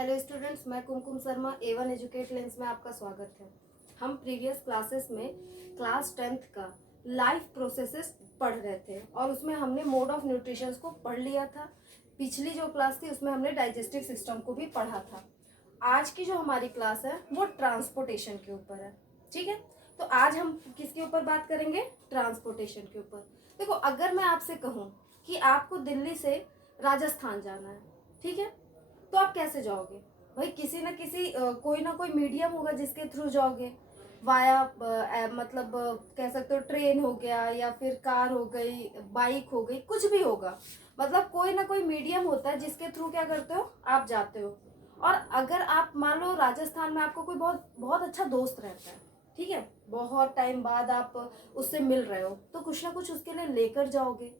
Hello students, मैं कुमकुम Sharma A1 educate lens में आपका स्वागत है। हम प्रीवियस क्लासेस में क्लास 10th का लाइफ प्रोसेसेस पढ़ रहे थे और उसमें हमने मोड ऑफ न्यूट्रिशन को पढ़ लिया था। पिछली जो क्लास थी उसमें हमने डाइजेस्टिव सिस्टम को भी पढ़ा था। आज की जो हमारी क्लास है वो ट्रांसपोर्टेशन के ऊपर है। ठीक है, तो आज हम किसके ऊपर बात करेंगे? ट्रांसपोर्टेशन के ऊपर। देखो, अगर मैं आपसे कहूँ कि आपको दिल्ली से राजस्थान जाना है, ठीक है, तो आप कैसे जाओगे? भाई किसी ना किसी कोई ना कोई मीडियम होगा जिसके थ्रू जाओगे। वाया मतलब कह सकते हो ट्रेन हो गया या फिर कार हो गई, बाइक हो गई, कुछ भी होगा। मतलब कोई ना कोई मीडियम होता है जिसके थ्रू क्या करते हो, आप जाते हो। और अगर आप मान लो राजस्थान में आपको कोई बहुत बहुत अच्छा दोस्त रहता है, ठीक है, बहुत टाइम बाद आप उससे मिल रहे हो, तो कुछ ना कुछ उसके लिए लेकर जाओगे।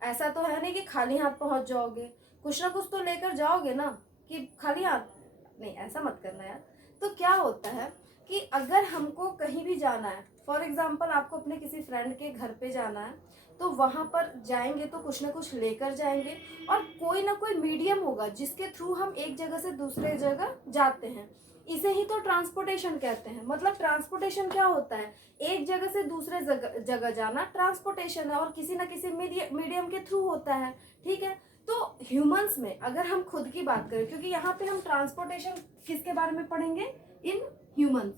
ऐसा तो है नहीं कि खाली हाथ पहुंच जाओगे, कुछ ना कुछ तो लेकर जाओगे ना, कि खाली हाथ नहीं। ऐसा मत करना यार। तो क्या होता है कि अगर हमको कहीं भी जाना है, फॉर एग्जाम्पल आपको अपने किसी फ्रेंड के घर पे जाना है, तो वहां पर जाएंगे तो कुछ ना कुछ लेकर जाएंगे और कोई ना कोई मीडियम होगा जिसके थ्रू हम एक जगह से दूसरे जगह जाते हैं। इसे ही तो ट्रांसपोर्टेशन कहते हैं। मतलब ट्रांसपोर्टेशन क्या होता है? एक जगह से दूसरे जगह जाना ट्रांसपोर्टेशन है और किसी ना किसी मीडियम के थ्रू होता है। ठीक है, तो ह्यूमंस में अगर हम खुद की बात करें, क्योंकि यहाँ पे हम ट्रांसपोर्टेशन किसके बारे में पढ़ेंगे? In humans.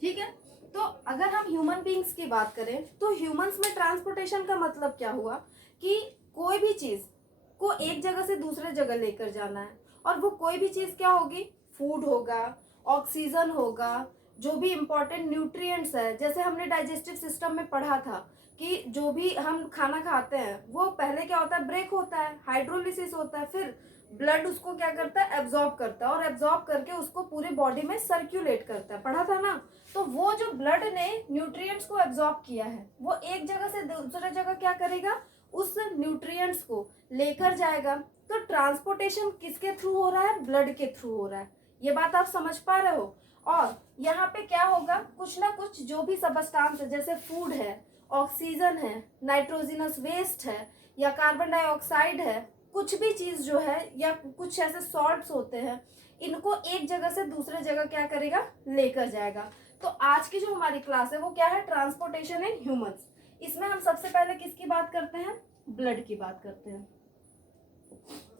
ठीक है, तो अगर हम ह्यूमन बीइंग्स की बात करें तो ह्यूमंस में ट्रांसपोर्टेशन का मतलब क्या हुआ कि कोई भी चीज को एक जगह से दूसरे जगह लेकर जाना है। और वो कोई भी चीज क्या होगी? फूड होगा, ऑक्सीजन होगा, जो भी इंपॉर्टेंट न्यूट्रिएंट्स है। जैसे हमने डाइजेस्टिव सिस्टम में पढ़ा था कि जो भी हम खाना खाते हैं वो पहले क्या होता है? ब्रेक होता है, हाइड्रोलिसिस होता है, फिर ब्लड उसको क्या करता है? एब्जॉर्ब करता है और एब्जॉर्ब करके उसको पूरी बॉडी में सर्कुलेट करता है। पढ़ा था ना? तो वो जो ब्लड ने न्यूट्रिएंट्स को एब्जॉर्ब किया है वो एक जगह से दूसरे जगह क्या करेगा? उस न्यूट्रिएंट्स को लेकर जाएगा। तो ट्रांसपोर्टेशन किसके थ्रू हो रहा है? ब्लड के थ्रू हो रहा है। ये बात आप समझ पा रहे हो? और यहाँ पे क्या होगा? कुछ ना कुछ जो भी सबस्टांस है, जैसे फूड है, ऑक्सीजन है, नाइट्रोजनस वेस्ट है, या कार्बन डाइऑक्साइड है, कुछ भी चीज जो है, या कुछ ऐसे सॉल्ट्स होते हैं, इनको एक जगह से दूसरे जगह क्या करेगा? लेकर जाएगा। तो आज की जो हमारी क्लास है वो क्या है? Transportation in humans. इसमें हम सबसे पहले किसकी बात करते हैं? ब्लड की बात करते हैं।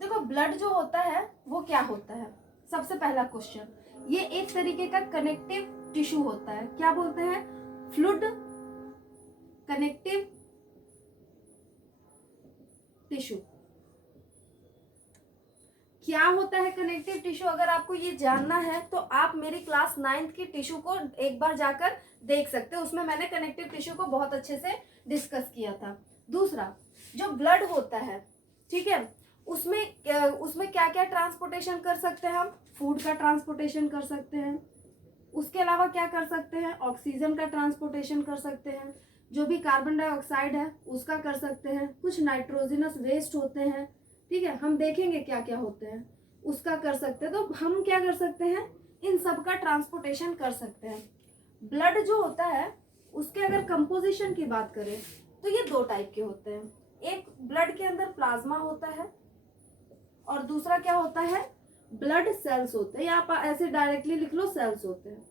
देखो, ब्लड जो होता है वो क्या होता है? सबसे पहला क्वेश्चन, ये एक तरीके का कनेक्टिव टिश्यू होता है। क्या बोलते हैं? Fluid connective tissue. क्या होता है कनेक्टिव टिश्यू? अगर आपको ये जानना है तो आप मेरी क्लास 9th की टिश्यू को एक बार जाकर देख सकते हो। उसमें मैंने कनेक्टिव टिश्यू को बहुत अच्छे से डिस्कस किया था। दूसरा, जो ब्लड होता है, ठीक है, उसमें क्या क्या ट्रांसपोर्टेशन कर सकते हैं हम? फूड का ट्रांसपोर्टेशन कर सकते हैं। उसके अलावा क्या कर सकते हैं? ऑक्सीजन का ट्रांसपोर्टेशन कर सकते हैं। जो भी कार्बन डाइऑक्साइड है उसका कर सकते हैं। कुछ नाइट्रोजनस वेस्ट होते हैं, ठीक है, हम देखेंगे क्या क्या होते हैं, उसका कर सकते हैं। तो हम क्या कर सकते हैं? इन सब का ट्रांसपोर्टेशन कर सकते हैं। ब्लड जो होता है उसके अगर कंपोजिशन की बात करें तो ये दो टाइप के होते हैं। एक, ब्लड के अंदर प्लाज्मा होता है और दूसरा क्या होता है? ब्लड सेल्स होते हैं, या आप ऐसे डायरेक्टली लिख लो, सेल्स होते हैं।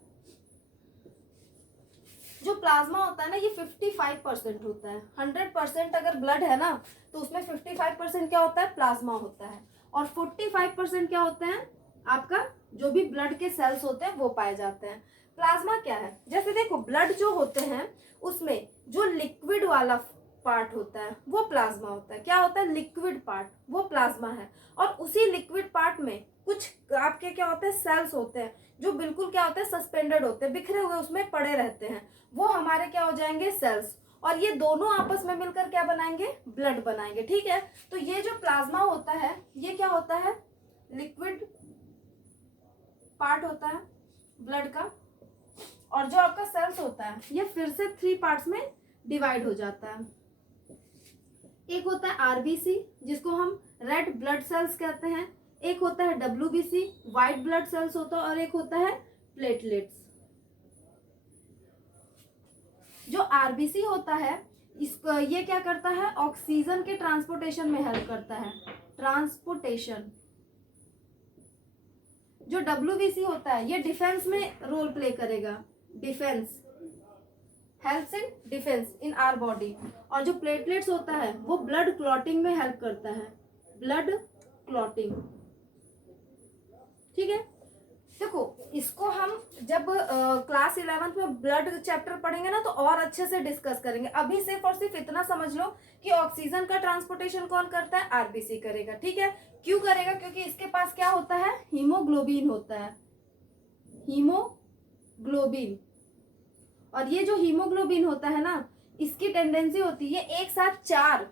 जो प्लाज्मा होता है ना, ये 55% होता है। 100% अगर ब्लड है ना तो उसमें 55% क्या होता है? प्लाज्मा होता है। और 45% क्या होते हैं? आपका जो भी ब्लड के सेल्स होते हैं वो पाए जाते हैं। प्लाज्मा क्या है? जैसे देखो, ब्लड जो होते हैं उसमें जो लिक्विड वाला पार्ट होता है वो प्लाज्मा होता है। क्या होता है? लिक्विड पार्ट, वो प्लाज्मा है। और उसी लिक्विड पार्ट में कुछ आपके क्या होते हैं? सेल्स होते हैं जो बिल्कुल क्या होते हैं? सस्पेंडेड होते हैं, बिखरे हुए उसमें पड़े रहते हैं। वो हमारे क्या हो जाएंगे? सेल्स। और ये दोनों आपस में मिलकर क्या बनाएंगे? ब्लड बनाएंगे। ठीक है, तो ये जो प्लाज्मा होता है ये क्या होता है? लिक्विड पार्ट होता है ब्लड का। और जो आपका सेल्स होता है ये फिर से 3 पार्ट्स में डिवाइड हो जाता है। एक होता है आरबीसी जिसको हम रेड ब्लड सेल्स कहते हैं, एक होता है डब्ल्यूबीसी व्हाइट ब्लड सेल्स होता है, और एक होता है प्लेटलेट्स। जो आरबीसी होता है इसको ये क्या करता है? ऑक्सीजन के ट्रांसपोर्टेशन में हेल्प करता है। ट्रांसपोर्टेशन। जो WBC होता है ये डिफेंस में रोल प्ले करेगा, defence, helps in defence in our body. और जो प्लेटलेट्स होता है वो ब्लड क्लॉटिंग में हेल्प करता है, ब्लड क्लॉटिंग। ठीक है, देखो इसको हम जब क्लास 11th में ब्लड चैप्टर पढ़ेंगे ना तो और अच्छे से डिस्कस करेंगे। अभी सिर्फ और सिर्फ इतना समझ लो कि ऑक्सीजन का ट्रांसपोर्टेशन कौन करता है, आरबीसी करेगा। ठीक है, क्यों करेगा, क्योंकि इसके पास क्या होता है, हीमोग्लोबिन होता है, हीमोग्लोबिन। और ये जो हीमोग्लोबिन होता है ना, इसकी टेंडेंसी होती है एक साथ 4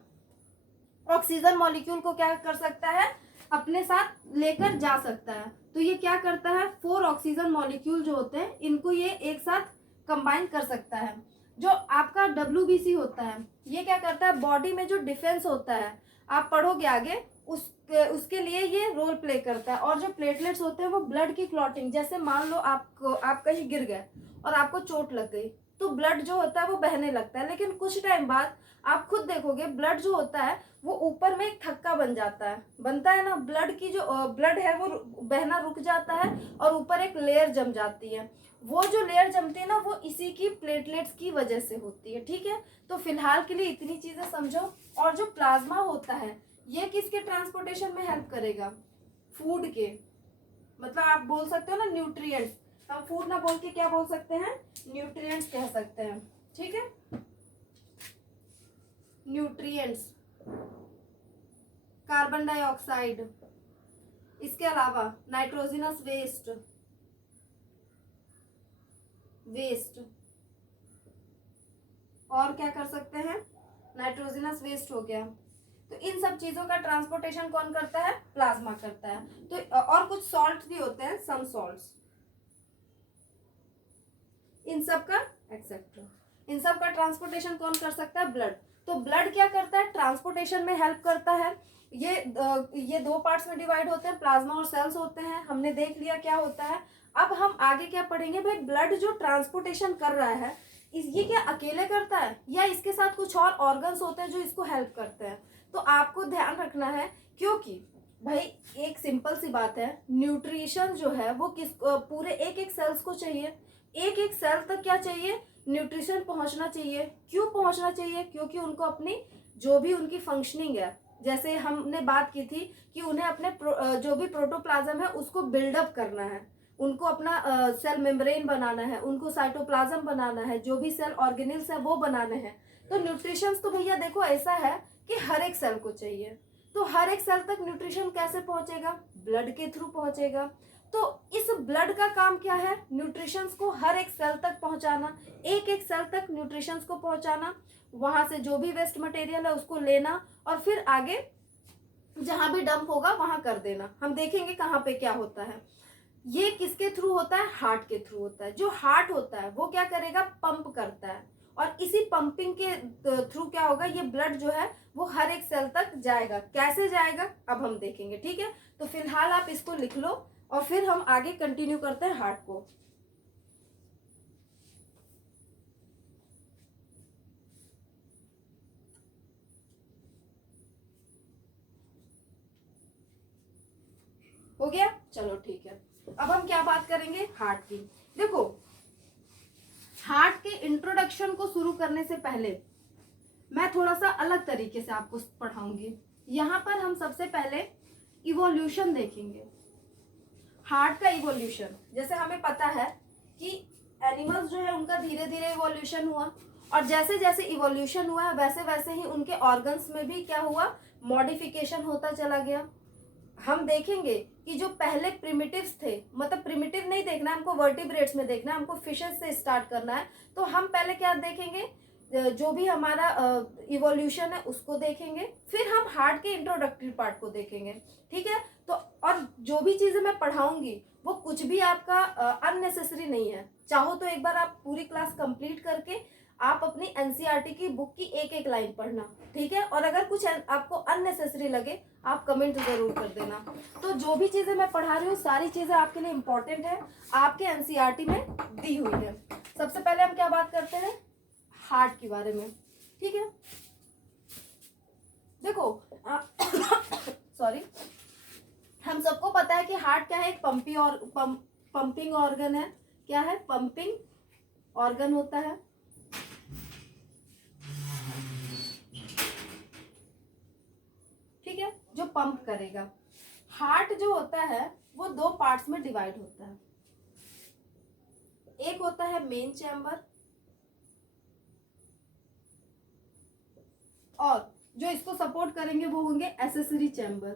ऑक्सीजन मॉलिक्यूल को क्या कर सकता है, अपने साथ लेकर जा सकता है। तो ये क्या करता है, 4 ऑक्सीजन मॉलिक्यूल जो होते हैं इनको ये एक साथ कंबाइन कर सकता है। जो आपका WBC होता है ये क्या करता है, बॉडी में जो डिफेंस होता है, आप पढ़ोगे आगे, उसके लिए ये रोल प्ले करता है। और जो प्लेटलेट्स होते हैं वो ब्लड की क्लॉटिंग, जैसे मान लो आप कहीं गिर गए और आपको चोट लग गई तो ब्लड जो होता है वो बहने लगता है, लेकिन कुछ टाइम बाद आप खुद देखोगे ब्लड जो होता है वो ऊपर में एक थक्का बन जाता है, बनता है ना, ब्लड की जो ब्लड है वो बहना रुक जाता है और ऊपर एक लेयर जम जाती है। वो जो लेयर जमती है ना वो इसी की प्लेटलेट्स की वजह से होती है। ठीक है, तो फिलहाल के लिए इतनी चीजें समझो। और जो प्लाज्मा होता है ये किसके ट्रांसपोर्टेशन में हेल्प करेगा, फूड के, मतलब आप बोल सकते हो ना न्यूट्रिएंट्स, हम फूड ना बोल के क्या बोल सकते हैं, न्यूट्रिएंट्स कह सकते हैं। ठीक है, न्यूट्रिएंट्स, कार्बन डाइऑक्साइड, इसके अलावा नाइट्रोजनस वेस्ट, और क्या कर सकते हैं, नाइट्रोजनस वेस्ट हो गया। तो इन सब चीजों का ट्रांसपोर्टेशन कौन करता है, प्लाज्मा करता है। तो और कुछ सॉल्ट भी होते हैं, सम सॉल्ट्स, इन सब का एक्सेट्रा, इन सब का ट्रांसपोर्टेशन कौन कर सकता है, ब्लड। तो ब्लड क्या करता है, ट्रांसपोर्टेशन में हेल्प करता है। ये 2 पार्ट्स में डिवाइड होते हैं, प्लाज्मा और सेल्स होते हैं, हमने देख लिया क्या होता है। अब हम आगे क्या पढ़ेंगे, भाई ब्लड जो ट्रांसपोर्टेशन कर रहा है ये क्या अकेले करता है या इसके साथ कुछ और ऑर्गन्स होते हैं जो इसको हेल्प करते हैं। तो आपको ध्यान रखना है, क्योंकि भाई एक सिंपल सी बात है, न्यूट्रिशन जो है वो पूरे एक सेल्स को चाहिए, एक सेल तक क्या चाहिए, न्यूट्रिशन पहुंचना चाहिए। क्यों पहुंचना चाहिए, क्योंकि उनको अपनी जो भी उनकी फंक्शनिंग है, जैसे हमने बात की थी कि उन्हें अपने जो भी प्रोटोप्लाज्म है उसको बिल्डअप करना है, उनको अपना सेल मेम्ब्रेन बनाना है, उनको साइटोप्लाज्म बनाना है, जो भी सेल ऑर्गेनिल्स है वो बनाने हैं। तो न्यूट्रिशन तो भैया देखो ऐसा है कि हर एक सेल को चाहिए। तो हर एक सेल तक न्यूट्रिशन कैसे पहुंचेगा, ब्लड के थ्रू पहुंचेगा। तो इस ब्लड का काम क्या है, न्यूट्रिशंस को हर एक सेल तक पहुंचाना, एक सेल तक न्यूट्रिशंस को पहुंचाना, वहां से जो भी वेस्ट मटेरियल है उसको लेना और फिर आगे जहां भी डंप होगा वहां कर देना। हम देखेंगे कहाँ पे क्या होता है। ये किसके थ्रू होता है, हार्ट के थ्रू होता है। जो हार्ट होता है वो क्या करेगा, पंप करता है, और इसी पंपिंग के थ्रू क्या होगा, ये ब्लड जो है वो हर एक सेल तक जाएगा। कैसे जाएगा अब हम देखेंगे। ठीक है, तो फिलहाल आप इसको लिख लो और फिर हम आगे कंटिन्यू करते हैं हार्ट को। हो गया, चलो ठीक है। अब हम क्या बात करेंगे, हार्ट की। देखो हार्ट के इंट्रोडक्शन को शुरू करने से पहले मैं थोड़ा सा अलग तरीके से आपको पढ़ाऊंगी। यहाँ पर हम सबसे पहले इवोल्यूशन देखेंगे, हार्ट का इवोल्यूशन। जैसे हमें पता है कि एनिमल्स जो है उनका धीरे धीरे इवोल्यूशन हुआ, और जैसे जैसे इवोल्यूशन हुआ वैसे वैसे ही उनके ऑर्गन्स में भी क्या हुआ, मॉडिफिकेशन होता चला गया। हम देखेंगे कि जो पहले प्रिमिटिव्स थे, मतलब प्रिमिटिव नहीं देखना है हमको, वर्टिब्रेट्स में देखना है हमको, फिशेस से स्टार्ट करना है। तो हम पहले क्या देखेंगे, जो भी हमारा इवोल्यूशन है उसको देखेंगे, फिर हम हार्ट के इंट्रोडक्टरी पार्ट को देखेंगे। ठीक है, तो और जो भी चीजें मैं पढ़ाऊंगी वो कुछ भी आपका अननेसेसरी नहीं है। चाहो तो एक बार आप पूरी क्लास कंप्लीट करके आप अपनी एनसीईआरटी की बुक की एक लाइन पढ़ना। ठीक है, और अगर कुछ आपको अननेसेसरी लगे आप कमेंट जरूर कर देना। तो जो भी चीजें मैं पढ़ा रही हूँ सारी चीजें आपके लिए इंपॉर्टेंट है, आपके एनसीईआरटी में दी हुई है। सबसे पहले हम क्या बात करते हैं, हार्ट के बारे में। ठीक है, देखो सॉरी, हम सबको पता है कि हार्ट क्या है, एक पंपिंग ऑर्गन है। क्या है? पंपिंग ऑर्गन होता है। ठीक है, जो पंप करेगा। हार्ट जो होता है वो दो पार्ट्स में डिवाइड होता है। एक होता है मेन चैम्बर, और जो इसको सपोर्ट करेंगे वो होंगे एसेसरी चैम्बर।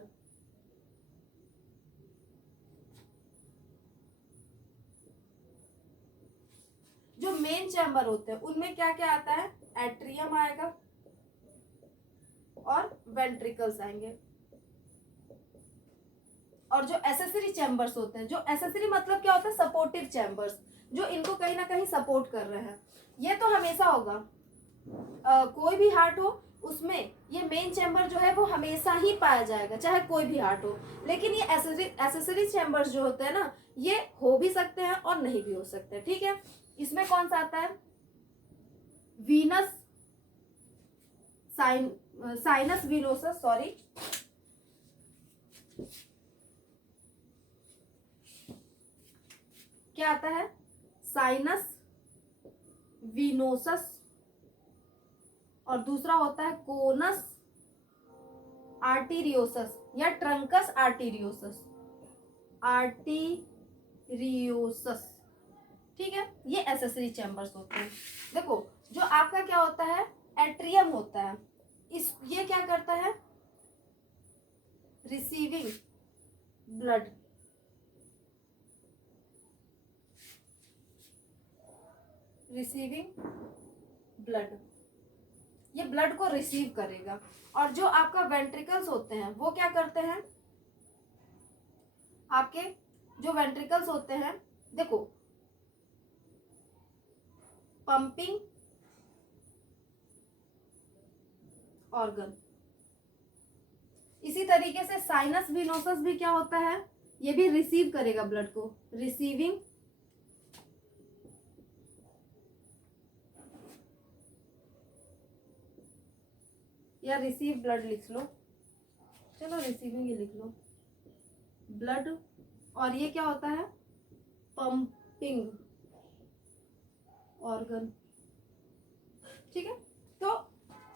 जो मेन चैम्बर होते हैं उनमें क्या क्या आता है? एट्रियम आएगा और वेंट्रिकल्स आएंगे। और जो एसेसरी चैम्बर्स होते हैं, जो एसेसरी मतलब क्या होता है? सपोर्टिव चैम्बर्स, जो इनको कहीं ना कहीं सपोर्ट कर रहे हैं। ये तो हमेशा होगा, कोई भी हार्ट हो उसमें ये मेन चैम्बर जो है वो हमेशा ही पाया जाएगा, चाहे कोई भी हार्ट हो। लेकिन ये एसेसरी चैम्बर्स जो होते हैं ना, ये हो भी सकते हैं और नहीं भी हो सकते। ठीक है, इसमें कौन सा आता है? वीनस साइनस विनोसस, सॉरी, क्या आता है? Sinus venosus. और दूसरा होता है कोनस आर्टीरियोसस या ट्रंकस आर्टीरियोसस। आर्टीरियोसस, ठीक है, ये एसेसरी चैम्बर्स होते हैं। देखो, जो आपका क्या होता है? एट्रियम होता है। ये क्या करता है? रिसीविंग ब्लड, रिसीविंग ब्लड, ये ब्लड को रिसीव करेगा। और जो आपका वेंट्रिकल्स होते हैं वो क्या करते हैं? आपके जो वेंट्रिकल्स होते हैं, देखो, पंपिंग ऑर्गन। इसी तरीके से साइनस विनोसस भी क्या होता है? ये भी रिसीव करेगा ब्लड को, रिसीविंग या रिसीव ब्लड लिख लो, चलो रिसीविंग ही लिख लो, ब्लड। और ये क्या होता है? Pumping organ. ठीक है, तो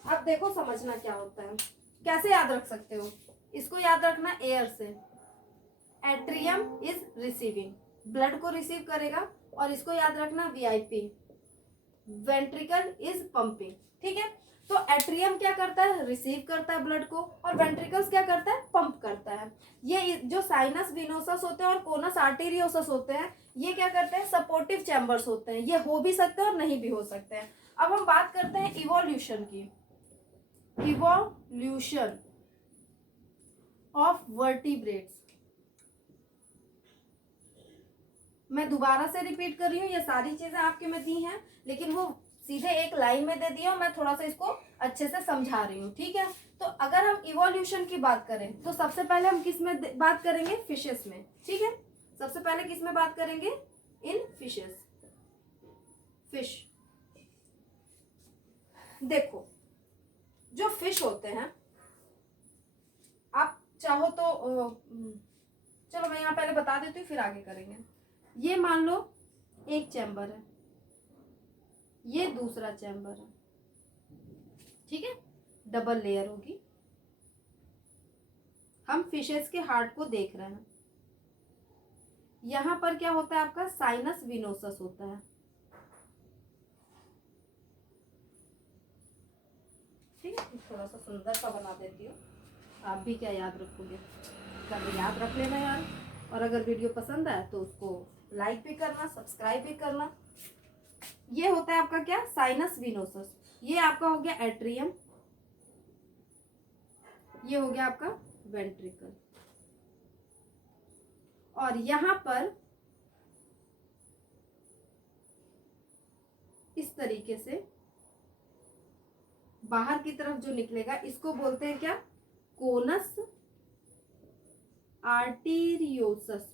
अब देखो समझना क्या होता है, कैसे याद रख सकते हो इसको? याद रखना एयर से। एट्रियम इज रिसीविंग, ब्लड को रिसीव करेगा। और इसको याद रखना वीआईपी, वेंट्रिकल इज पंपिंग। ठीक है, तो एट्रियम क्या करता है? रिसीव करता है ब्लड को, और वेंट्रिकल्स क्या करता है? पंप करता है। ये जो साइनस विनोसस होते हैं और कोनस आर्टेरियोसस होते हैं, ये क्या करते हैं? सपोर्टिव चैम्बर्स होते हैं। ये हो भी सकते हैं और नहीं भी हो सकते हैं। अब हम बात करते हैं इवोल्यूशन की। Evolution of vertebrates. मैं दोबारा से रिपीट कर रही हूँ, ये सारी चीजें आपके में दी हैं, लेकिन वो सीधे एक लाइन में दे दिया और मैं थोड़ा सा इसको अच्छे से समझा रही हूँ। ठीक है, तो अगर हम इवोल्यूशन की बात करें तो सबसे पहले हम किस में बात करेंगे? फिशेस में। ठीक है, सबसे पहले किस में बात करेंगे? इन फिशेस। फिश, देखो, जो फिश होते हैं, आप चाहो तो चलो मैं यहाँ पहले बता देती हूँ, फिर आगे करेंगे। ये मान लो एक चैम्बर है, ये दूसरा चैम्बर है। ठीक है, डबल लेयर होगी। हम फिशेस के हार्ट को देख रहे हैं। यहां पर क्या होता है? आपका साइनस विनोसस होता है। ठीक है, थोड़ा सा सुंदर सा बना देती हूँ, आप भी क्या याद रखोगे? कभी याद रख लेना यार। और अगर वीडियो पसंद आए तो उसको लाइक भी करना, सब्सक्राइब भी करना। ये होता है आपका क्या? Sinus venosus. ये आपका हो गया एट्रियम, ये हो गया आपका वेंट्रिकल। और यहां पर इस तरीके से बाहर की तरफ जो निकलेगा इसको बोलते हैं क्या? कोनस आर्टीरियोसस।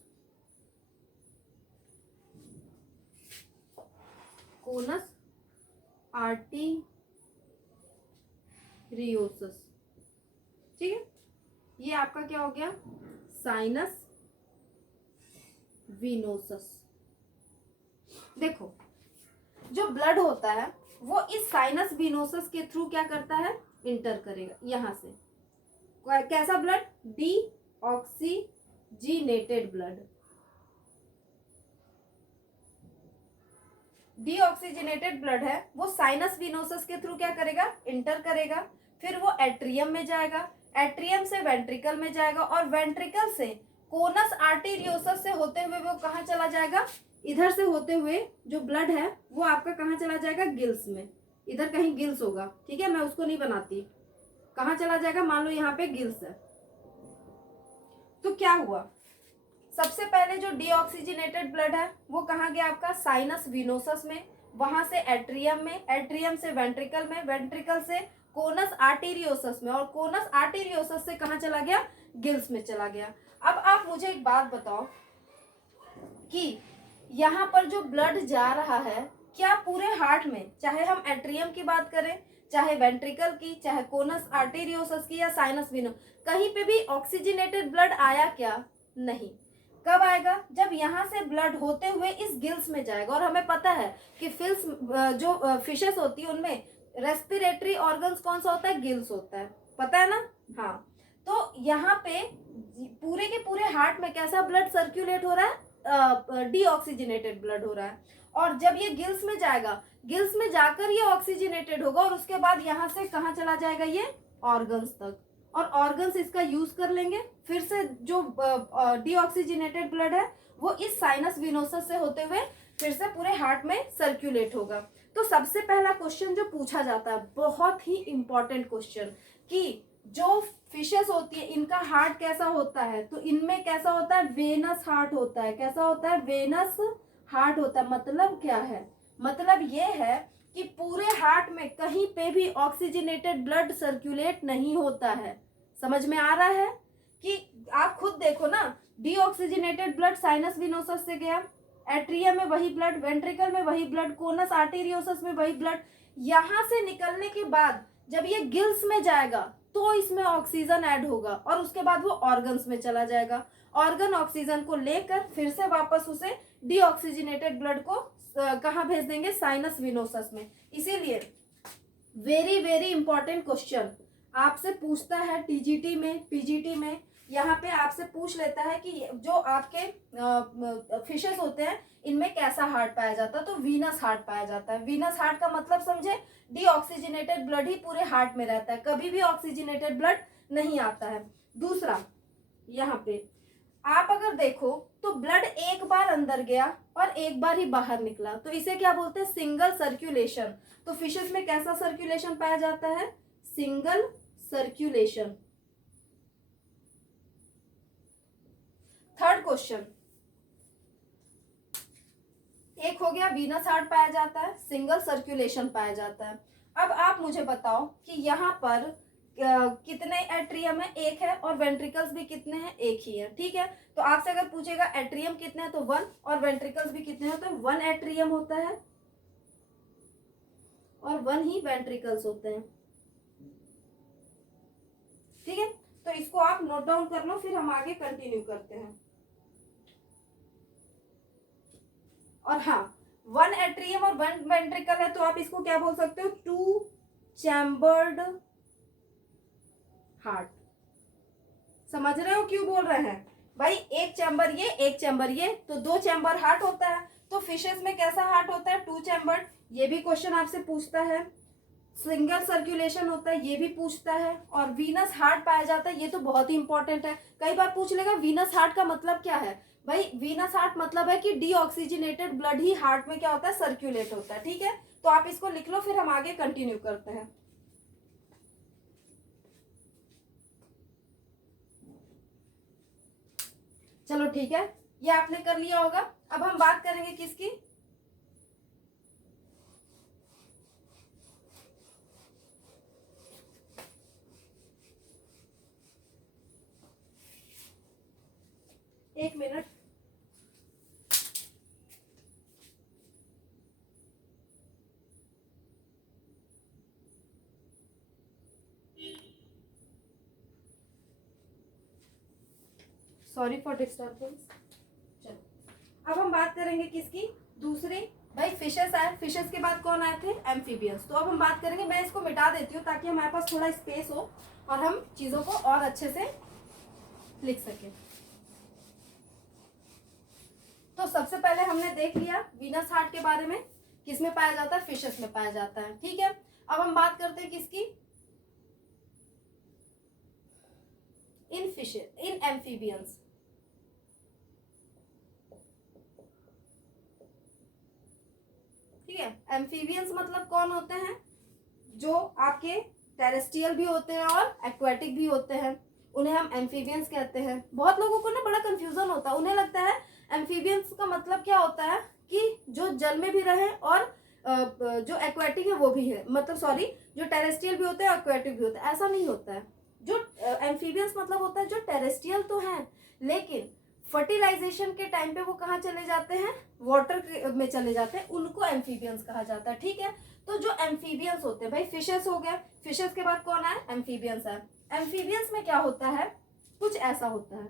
कोनस आर्टीरियोसस। ठीक है, ये आपका क्या हो गया, साइनस विनोसस। देखो जो ब्लड होता है वो इस साइनस विनोसस के थ्रू क्या करता है, इंटर करेगा यहां से। कैसा blood, D oxygenated blood. Deoxygenated blood है वो साइनस विनोसस के थ्रू क्या करेगा, इंटर करेगा, फिर वो एट्रियम में जाएगा, एट्रियम से वेंट्रिकल में जाएगा, और वेंट्रिकल से कोनस आर्टेरियोसस से होते हुए वो कहाँ चला जाएगा, इधर से होते हुए जो ब्लड है वो आपका कहाँ चला जाएगा, गिल्स में। इधर कहीं गिल्स होगा, ठीक है, मैं उसको नहीं बनाती। कहाँ चला जाएगा, मान लो यहाँ पे गिल्स है। तो क्या हुआ, सबसे पहले जो डीऑक्सीजनेटेड ब्लड है वो कहाँ गया आपका, साइनस विनोसस में, वहां से एट्रियम में, एट्रियम से वेंट्रिकल में, वेंट्रिकल से कोनस आर्टेरियोसस में, और कोनस आर्टेरियोसस से कहाँ चला गया, गिल्स में चला गया। अब आप मुझे एक बात बताओ कि यहाँ पर जो ब्लड जा रहा है क्या पूरे हार्ट में, चाहे हम एट्रियम की बात करें, चाहे वेंट्रिकल की, चाहे कोनस आर्टेरियोसस की, या साइनस विनो, कहीं पे भी ऑक्सीजनेटेड ब्लड आया क्या, नहीं। कब आएगा, जब यहाँ से ब्लड होते हुए इस गिल्स में जाएगा। और हमें पता है कि फिल्स जो फिशेस होती है उनमें रेस्पिरेटरी ऑर्गन्स कौन सा होता है, गिल्स होता है, पता है ना। हाँ, तो यहाँ पे पूरे के पूरे हार्ट में कैसा ब्लड सर्कुलेट हो रहा है, डीऑक्सीजनेटेड ब्लड हो रहा है। और जब ये गिल्स में जाएगा, गिल्स में जाकर ये ऑक्सीजनेटेड होगा, और उसके बाद यहाँ से कहाँ चला जाएगा, ये ऑर्गन्स तक, और ऑर्गन्स इसका यूज कर लेंगे। फिर से जो डीऑक्सीजनेटेड ब्लड है वो इस साइनस विनोसस से होते हुए फिर से पूरे हार्ट में सर्कुलेट होगा। तो सबसे पहला क्वेश्चन जो पूछा जाता है, बहुत ही इंपॉर्टेंट क्वेश्चन, कि जो फिशेस होती है इनका हार्ट कैसा होता है, तो इनमें कैसा होता है, वेनस हार्ट होता है। कैसा होता है, वेनस हार्ट होता है। मतलब क्या है, मतलब ये है कि पूरे हार्ट में कहीं पे भी ऑक्सीजनेटेड ब्लड सर्कुलेट नहीं होता है। समझ में आ रहा है कि आप खुद देखो ना, डीऑक्सीजनेटेड ब्लड साइनस विनोसस से गया, एट्रियम में वही ब्लड, वेंट्रिकल में वही ब्लड, कोनस आर्टेरियोसस में वही ब्लड, यहां से निकलने के बाद जब ये गिल्स में जाएगा तो इसमें ऑक्सीजन ऐड होगा, और उसके बाद वो ऑर्गन्स में चला जाएगा। ऑर्गन ऑक्सीजन को लेकर फिर से वापस उसे डीऑक्सीजनेटेड ब्लड को कहाँ भेज देंगे, साइनस विनोसस में। इसीलिए वेरी वेरी इंपॉर्टेंट क्वेश्चन आपसे पूछता है टीजीटी में, पीजीटी में, यहाँ पे आपसे पूछ लेता है कि जो आपके फिशेस होते हैं इनमें कैसा हार्ट पाया जाता है, तो वीनस हार्ट पाया जाता है। वीनस हार्ट का मतलब समझे, डीऑक्सीजनेटेड ब्लड ही पूरे हार्ट में रहता है, कभी भी ऑक्सीजनेटेड ब्लड नहीं आता है। दूसरा, यहाँ पे आप अगर देखो तो ब्लड एक बार अंदर गया और एक बार ही बाहर निकला, तो इसे क्या बोलते हैं, सिंगल सर्कुलेशन। तो फिशेस में कैसा सर्कुलेशन पाया जाता है, सिंगल सर्कुलेशन। थर्ड क्वेश्चन, एक हो गया वीनस हार्ट पाया जाता है, सिंगल सर्कुलेशन पाया जाता है। अब आप मुझे बताओ कि यहाँ पर कितने एट्रियम है, एक है, और वेंट्रिकल्स भी कितने हैं, एक ही है, ठीक है। तो आपसे अगर पूछेगा एट्रियम कितने हैं तो 1, और वेंट्रिकल्स भी कितने हैं तो 1 एट्रियम होता है और 1 ही वेंट्रिकल्स होते हैं, ठीक है। तो इसको आप नोट डाउन कर लो, फिर हम आगे कंटिन्यू करते हैं। और हाँ, 1 एट्रियम और 1 वेंट्रिकल है, तो आप इसको क्या बोल सकते हो, 2 चैम्बर्ड हार्ट। समझ रहे हो क्यों बोल रहे हैं भाई, एक चैम्बर ये, एक चैम्बर ये, तो 2 चैम्बर हार्ट होता है। तो फिशेस में कैसा हार्ट होता है, 2 चैम्बर्ड। ये भी क्वेश्चन आपसे पूछता है। सिंगल सर्कुलेशन होता है, ये भी पूछता है। और वीनस हार्ट पाया जाता है, ये तो बहुत ही इंपॉर्टेंट है, कई बार पूछ लेगा वीनस हार्ट का मतलब क्या है। भाई वीनस हार्ट मतलब है कि डीऑक्सीजनेटेड ब्लड ही हार्ट में क्या होता है, सर्कुलेट होता है, ठीक है। तो आप इसको लिख लो, फिर हम आगे कंटिन्यू करते हैं। चलो ठीक है, ये आपने कर लिया होगा। अब हम बात करेंगे किसकी, एक मिनट। Sorry for disturbance. चलो अब हम बात करेंगे किसकी, दूसरी। भाई फिशेस आए, फिशेस के बाद कौन आए थे, एम्फीबियंस। तो अब हम बात करेंगे, मैं इसको मिटा देती हूँ ताकि हमारे पास थोड़ा स्पेस हो और हम चीजों को और अच्छे से लिख सके। तो सबसे पहले हमने देख लिया वीनस हार्ट के बारे में, किसमें पाया जाता है, फिशेस में पाया जाता है। ठीक है, अब हम बात करते हैं किसकी, इन फिशेस, इन एम्फीबियंस। ठीक है, एम्फीबियंस मतलब कौन होते हैं, जो आपके टेरेस्ट्रियल भी होते हैं और एक्वेटिक भी होते हैं, उन्हें हम एम्फीबियंस कहते हैं। बहुत लोगों को ना बड़ा कंफ्यूजन होता है, उन्हें लगता है एम्फीबियंस का मतलब क्या होता है कि जो जल में भी रहे और जो एक्वेटिक है वो भी है, मतलब सॉरी, जो टेरेस्ट्रियल भी होते हैं एक्वेटिक भी होते हैं, ऐसा नहीं होता है। जो एम्फीबियंस मतलब होता है जो टेरेस्ट्रियल तो है, लेकिन फर्टिलाइजेशन के टाइम पे वो कहाँ चले जाते हैं, वाटर में चले जाते हैं, उनको एम्फीबियंस कहा जाता है। ठीक है, तो जो एम्फीबियंस होते हैं, भाई फिशेस हो गया, फिशेस के बाद कौन आए, एम्फीबियंस है। एम्फीबियंस में क्या होता है, कुछ ऐसा होता है,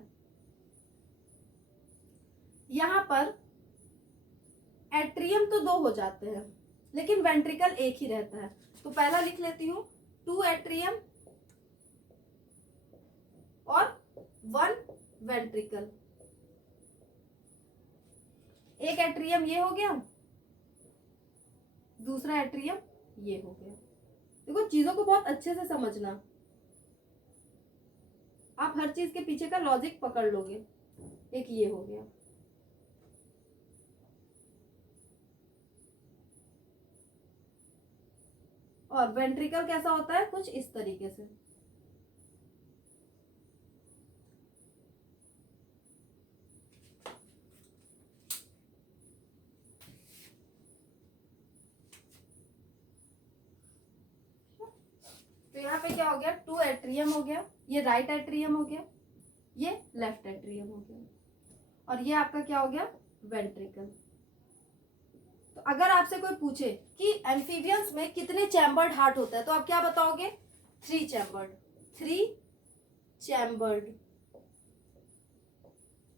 यहां पर एट्रियम तो 2 हो जाते हैं लेकिन वेंट्रिकल एक ही रहता है। तो पहला लिख लेती हूं, 2 एट्रियम और 1 वेंट्रिकल। एक एट्रियम ये हो गया, दूसरा एट्रियम ये हो गया। देखो चीजों को बहुत अच्छे से समझना, आप हर चीज के पीछे का लॉजिक पकड़ लोगे। एक ये हो गया, और वेंट्रिकल कैसा होता है, कुछ इस तरीके से। तो यहाँ पे क्या हो गया, 2 एट्रियम हो गया, ये राइट एट्रियम हो गया, ये लेफ्ट एट्रियम हो गया, और ये आपका क्या हो गया, वेंट्रिकल। तो अगर आपसे कोई पूछे कि एम्फीबियंस में कितने चैम्बर्ड हार्ट होता है, तो आप क्या बताओगे, 3 चैम्बर्ड, 3 चैम्बर्ड।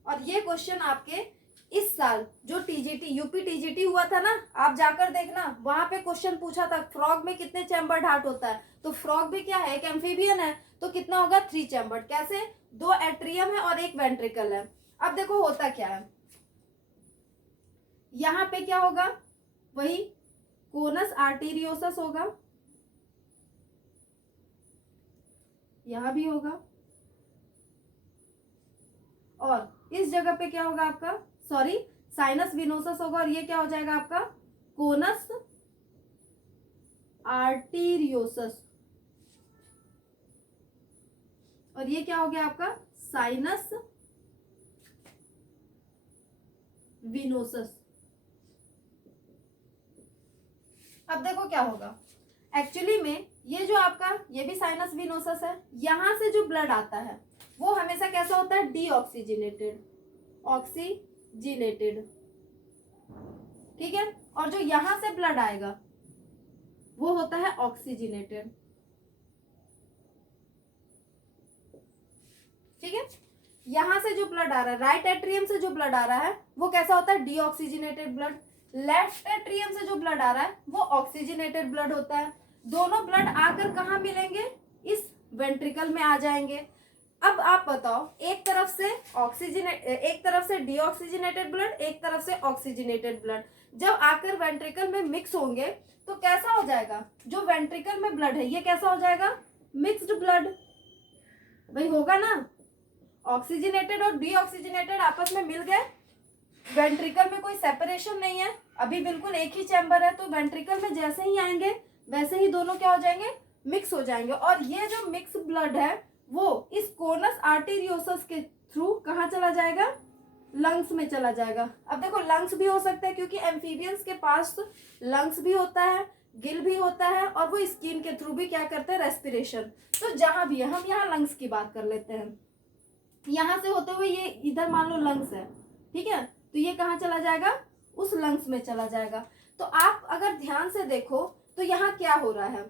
और ये क्वेश्चन आपके इस साल जो टीजीटी, यूपी टीजीटी हुआ था ना, आप जाकर देखना, वहां पे क्वेश्चन पूछा था फ्रॉग में कितने चैम्बर्ड हार्ट होता है। तो फ्रॉग भी क्या है, एक एम्फीबियन है, तो कितना होगा, 3 चैम्बर्ड। कैसे, 2 एट्रियम है और 1 वेंट्रिकल है। अब देखो होता क्या है, यहां पे क्या होगा, वही कोनस आर्टेरियोसस होगा, यहां भी होगा, और इस जगह पे क्या होगा आपका, सॉरी, साइनस विनोसस होगा, और ये क्या हो जाएगा आपका, कोनस आर्टेरियोसस, और ये क्या हो गया आपका, साइनस विनोसस। अब देखो क्या होगा, एक्चुअली में ये जो आपका, ये भी साइनस विनोसस है, यहां से जो ब्लड आता है वो हमेशा कैसा होता है, डीऑक्सीजिनेटेड, ऑक्सीजिनेटेड। ठीक है, और जो यहां से ब्लड आएगा वो होता है ऑक्सीजिनेटेड। ठीक है, यहां से जो ब्लड आ रहा है, राइट एट्रियम से जो ब्लड आ रहा है वो कैसा होता है, डीऑक्सीजिनेटेड ब्लड। लेफ्ट एट्रियम से जो ब्लड आ रहा है वो ऑक्सीजिनेटेड ब्लड होता है। दोनों ब्लड आकर कहाँ मिलेंगे, इस वेंट्रिकल में आ जाएंगे। अब आप बताओ, एक तरफ से एक तरफ से डीऑक्सीजिनेटेड ब्लड, एक तरफ से ऑक्सीजिनेटेड ब्लड, जब आकर वेंट्रिकल में मिक्स होंगे तो कैसा हो जाएगा, जो वेंट्रिकल में ब्लड है ये कैसा हो जाएगा, मिक्स्ड ब्लड। भाई होगा ना, ऑक्सीजिनेटेड और डीऑक्सीजिनेटेड आपस में मिल गए, वेंट्रिकल में कोई सेपरेशन नहीं है, अभी बिल्कुल एक ही चैम्बर है, तो वेंट्रिकल में जैसे ही आएंगे वैसे ही दोनों क्या हो जाएंगे, मिक्स हो जाएंगे। और ये जो मिक्स ब्लड है वो इस कोनस आर्टेरियोसस के थ्रू कहाँ चला जाएगा, लंग्स में चला जाएगा। अब देखो लंग्स भी हो सकता है क्योंकि एम्फीबियंस के पास लंग्स भी होता है, गिल भी होता है, और वो स्किन के थ्रू भी क्या करते हैं, रेस्पिरेशन। तो जहां भी है, हम यहाँ लंग्स की बात कर लेते हैं, यहां से होते हुए ये इधर मान लो लंग्स है, ठीक है, तो ये कहाँ चला जाएगा, उस लंग्स में चला जाएगा। तो आप अगर ध्यान से देखो तो यहाँ क्या हो रहा है,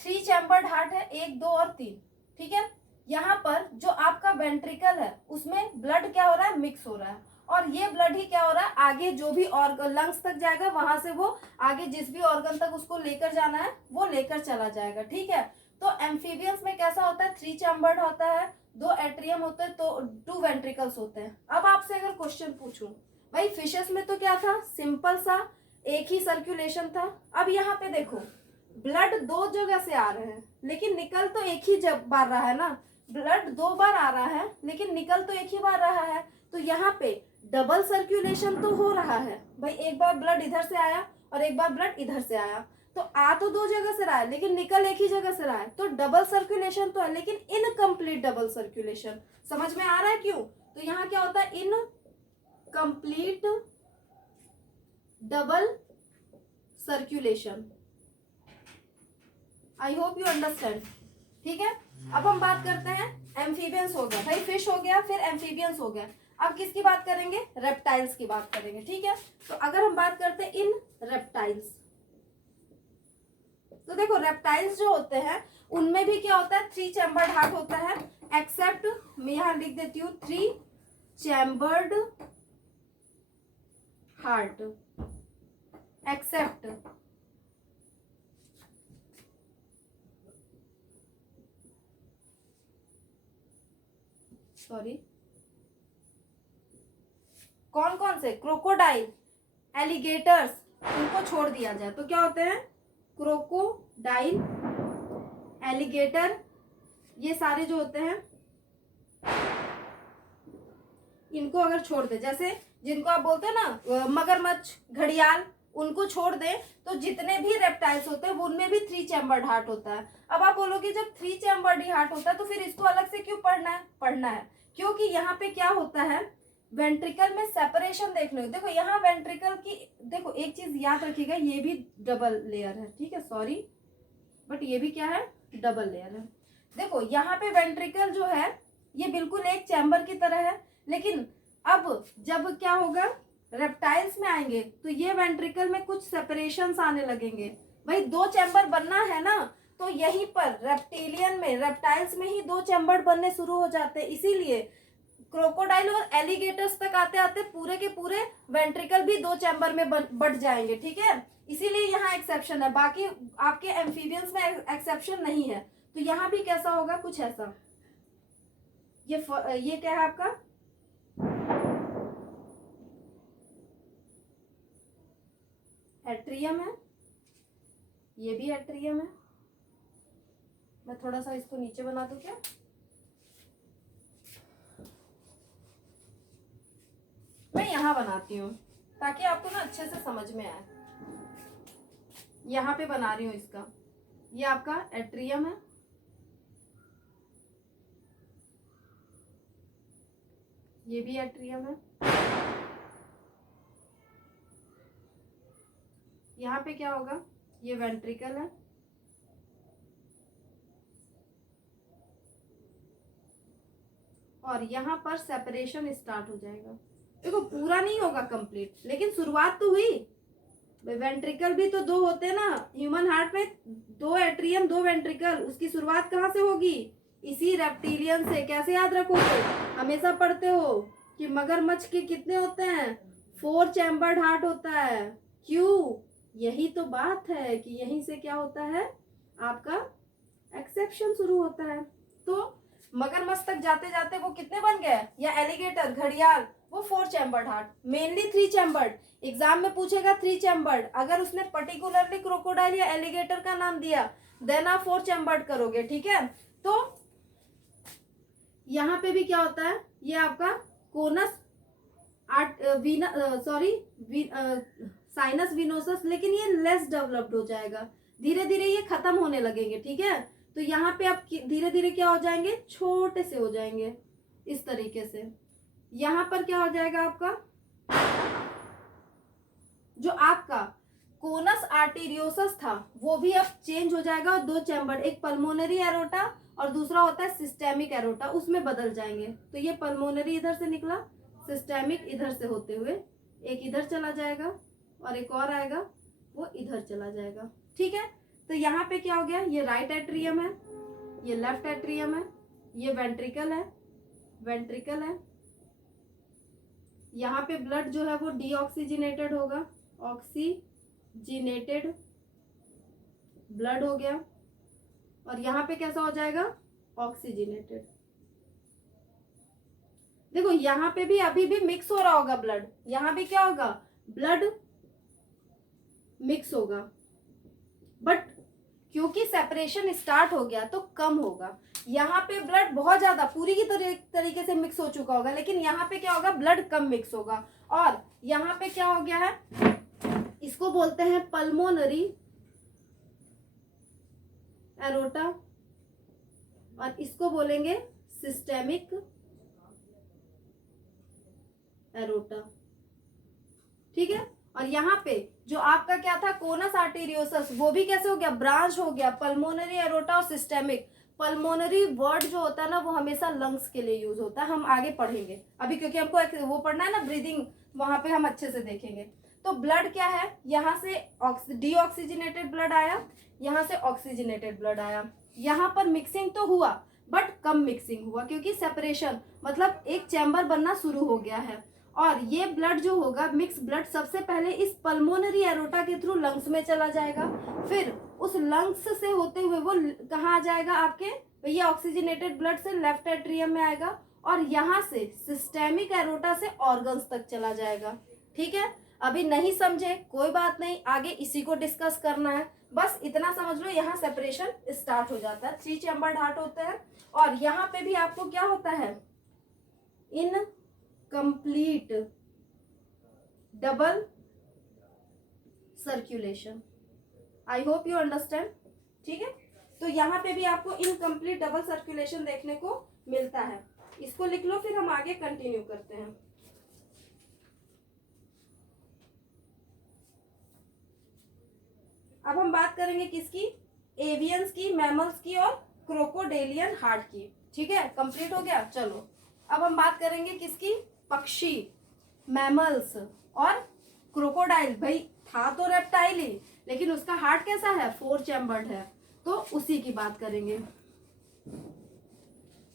3 चैम्बर्ड हार्ट है, 1, 2 और 3। ठीक है, यहाँ पर जो आपका वेंट्रिकल है उसमें ब्लड क्या हो रहा है, मिक्स हो रहा है, और ये ब्लड ही क्या हो रहा है, आगे जो भी ऑर्गन लंग्स तक जाएगा, वहां से वो आगे जिस भी ऑर्गन तक उसको लेकर जाना है वो लेकर चला जाएगा। ठीक है, तो एम्फीबियंस में कैसा होता है, 3 चैम्बर्ड होता है, 2 एट्रियम होते हैं, तो 2 वेंट्रिकल्स होते हैं। अब आपसे अगर क्वेश्चन पूछूं, भाई फिशेस में तो क्या था, सिंपल सा एक ही सर्कुलेशन था। अब यहाँ पे देखो, ब्लड 2 जगह से आ रहे हैं लेकिन निकल तो एक ही बार रहा है ना, ब्लड 2 बार आ रहा है लेकिन निकल तो एक ही बार रहा है, तो यहाँ पे डबल सर्कुलेशन तो हो रहा है। भाई एक बार ब्लड इधर से आया और एक बार ब्लड इधर से आया, तो आ तो 2 जगह से रहा है लेकिन निकल एक ही जगह से रहा है, तो डबल सर्कुलेशन तो है लेकिन इनकम्प्लीट डबल सर्कुलेशन। समझ में आ रहा है क्यों? तो यहाँ क्या होता है, incomplete double circulation. I hope you understand. ठीक है, अब हम बात करते हैं एम्फीबियंस हो गया, भाई फिश हो गया, फिर एम्फीबियंस हो गया। अब किसकी बात करेंगे, रेप्टाइल्स की बात करेंगे। ठीक है, तो अगर हम बात करते हैं इन रेप्टाइल्स, तो देखो रेप्टाइल्स जो होते हैं उनमें भी क्या होता है, 3 चैम्बर्ड हार्ट होता है, एक्सेप्ट, मैं यहां लिख देती हूँ 3 चैम्बर्ड हार्ट, एक्सेप्ट सॉरी कौन कौन से, क्रोकोडाइल, एलिगेटर्स, इनको छोड़ दिया जाए तो क्या होते हैं, क्रोकोडाइल, एलिगेटर, ये सारे जो होते हैं इनको अगर छोड़ दे, जैसे जिनको आप बोलते हैं ना मगरमच्छ, घड़ियाल, उनको छोड़ दे तो जितने भी रेप्टाइल्स होते हैं उनमें भी 3 चैम्बर्ड हार्ट होता है। अब आप बोलोगे जब 3 चैम्बर्ड ही हार्ट होता है तो फिर इसको अलग से क्यों पढ़ना है, क्योंकि यहाँ पे क्या होता है, वेंट्रिकल में सेपरेशन देखने को, देखो यहाँ वेंट्रिकल की, देखो एक चीज याद रखिएगा, ये भी डबल लेयर है। ठीक है, सॉरी बट ये भी क्या है, डबल लेयर है। देखो यहाँ पे वेंट्रिकल जो है ये बिल्कुल एक चैम्बर की तरह है, लेकिन अब जब क्या होगा, रेप्टाइल्स में आएंगे तो ये वेंट्रिकल में कुछ सेपरेशंस आने लगेंगे। भाई 2 चैम्बर बनना है ना, तो यहीं पर रेप्टिलियन में, रेप्टाइल्स में ही 2 चैम्बर बनने शुरू हो जाते हैं, इसीलिए क्रोकोडाइल और एलिगेटर्स तक आते आते पूरे के पूरे वेंट्रिकल भी 2 चैम्बर में बढ़ जाएंगे। ठीक है, इसीलिए यहाँ एक्सेप्शन है, बाकी आपके एम्फीबियंस में एक्सेप्शन नहीं है। तो यहाँ भी कैसा होगा, कुछ ऐसा, ये क्या है आपका, एट्रियम है, ये भी एट्रियम है। मैं थोड़ा सा इसको नीचे बना दूं क्या, मैं यहाँ बनाती हूँ ताकि आपको ना अच्छे से समझ में आए। यहाँ पे बना रही हूँ इसका, ये आपका एट्रियम है, ये भी एट्रियम है, यहाँ पे क्या होगा, ये वेंट्रिकल है, और यहाँ पर सेपरेशन स्टार्ट हो जाएगा। देखो पूरा नहीं होगा कंप्लीट, लेकिन शुरुआत तो हुई। वेंट्रिकल भी तो 2 होते हैं ना, ह्यूमन हार्ट में 2 एट्रियम 2 वेंट्रिकल, उसकी शुरुआत कहाँ से होगी, इसी रेप्टिलियन से। कैसे याद रखोगे, हमेशा पढ़ते हो कि मगरमच्छ के कितने होते हैं, 4 चैम्बर्ड हार्ट होता है। क्यों, यही तो बात है कि यहीं से क्या होता है, आपका एक्सेप्शन शुरू होता है। तो मगरमच्छ तक जाते जाते वो कितने बन गए, या एलिगेटर, घड़ियाल, वो 4 chambered heart, mainly 3 chambered. Exam में पूछेगा 3 चैम्बर्ड, अगर उसने पर्टिकुलरली क्रोकोडाइल या एलिगेटर का नाम दिया देन आप 4 चैम्बर्ड करोगे। ठीक है, तो यहाँ पे भी क्या होता है, ये आपका कोनस साइनस विनोसस, लेकिन ये लेस डेवलप्ड हो जाएगा, धीरे धीरे ये खत्म होने लगेंगे। ठीक है, तो यहाँ पे आप धीरे धीरे क्या हो जाएंगे, छोटे से हो जाएंगे इस तरीके से। यहाँ पर क्या हो जाएगा आपका, जो आपका कोनस आर्टेरियोसस था वो भी अब चेंज हो जाएगा, और 2 चैम्बर, एक पल्मोनरी एरोटा और दूसरा होता है सिस्टेमिक एरोटा, उसमें बदल जाएंगे। तो ये पल्मोनरी इधर से निकला, सिस्टेमिक इधर से होते हुए एक इधर चला जाएगा और एक और आएगा वो इधर चला जाएगा। ठीक है, तो यहाँ पे क्या हो गया, ये राइट एट्रियम है, ये लेफ्ट एट्रियम है, ये वेंट्रिकल है, वेंट्रिकल है। यहाँ पे ब्लड जो है वो डीऑक्सीजनेटेड होगा, ऑक्सीजनेटेड ब्लड हो गया, और यहाँ पे कैसा हो जाएगा, ऑक्सीजनेटेड। देखो यहाँ पे भी अभी भी मिक्स हो रहा होगा ब्लड, यहाँ भी क्या होगा, ब्लड मिक्स होगा, बट क्योंकि सेपरेशन स्टार्ट हो गया तो कम होगा। यहाँ पे ब्लड बहुत ज्यादा पूरी की तरीके से मिक्स हो चुका होगा, लेकिन यहाँ पे क्या होगा, ब्लड कम मिक्स होगा। और यहाँ पे क्या हो गया है, इसको बोलते हैं पल्मोनरी एरोटा, और इसको बोलेंगे सिस्टेमिक एरोटा, ठीक है। और यहाँ पे जो आपका क्या था, कोनस आर्टेरियोसस, वो भी कैसे हो गया, ब्रांच हो गया, पल्मोनरी एरोटा और सिस्टेमिक। पल्मोनरी वर्ड जो होता है ना, वो हमेशा लंग्स के लिए यूज होता है, हम आगे पढ़ेंगे अभी, क्योंकि हमको वो पढ़ना है ना ब्रीदिंग, वहां पे हम अच्छे से देखेंगे। तो ब्लड क्या है, यहाँ से डीऑक्सीजनेटेड ब्लड आया, यहाँ से ऑक्सीजनेटेड ब्लड आया। यहाँ पर मिक्सिंग तो हुआ बट कम मिक्सिंग हुआ, क्योंकि सेपरेशन मतलब एक चैम्बर बनना शुरू हो गया है। और ये ब्लड जो होगा, मिक्स ब्लड, सबसे पहले इस पल्मोनरी एरोटा के थ्रू लंग्स में चला जाएगा, फिर उस लंग्स से होते हुए वो कहाँ आ जाएगा आपके, ये ऑक्सीजनेटेड ब्लड से लेफ्ट एट्रियम में आएगा, और यहाँ से सिस्टेमिक एरोटा से ऑर्गन्स तक चला जाएगा। ठीक है, अभी नहीं समझे कोई बात नहीं, आगे इसी को डिस्कस करना है, बस इतना समझ लो, यहाँ सेपरेशन स्टार्ट हो जाता है, 3 चैम्बर्ड हार्ट होते हैं। और यहाँ पे भी आपको क्या होता है, in complete double circulation. I hope you understand, ठीक है। तो यहाँ पे भी आपको इनकम्प्लीट डबल सर्कुलेशन देखने को मिलता है। इसको लिख लो, फिर हम आगे कंटिन्यू करते हैं। अब हम बात करेंगे किसकी, एवियंस की, मैमल्स की और क्रोकोडेलियन हार्ट की। ठीक है, कंप्लीट हो गया। चलो अब हम बात करेंगे किसकी, पक्षी, मैमल्स और क्रोकोडाइल। भाई था तो रेप्टाइल ही, लेकिन उसका हार्ट कैसा है, 4 चैम्बर्ड है, तो उसी की बात करेंगे।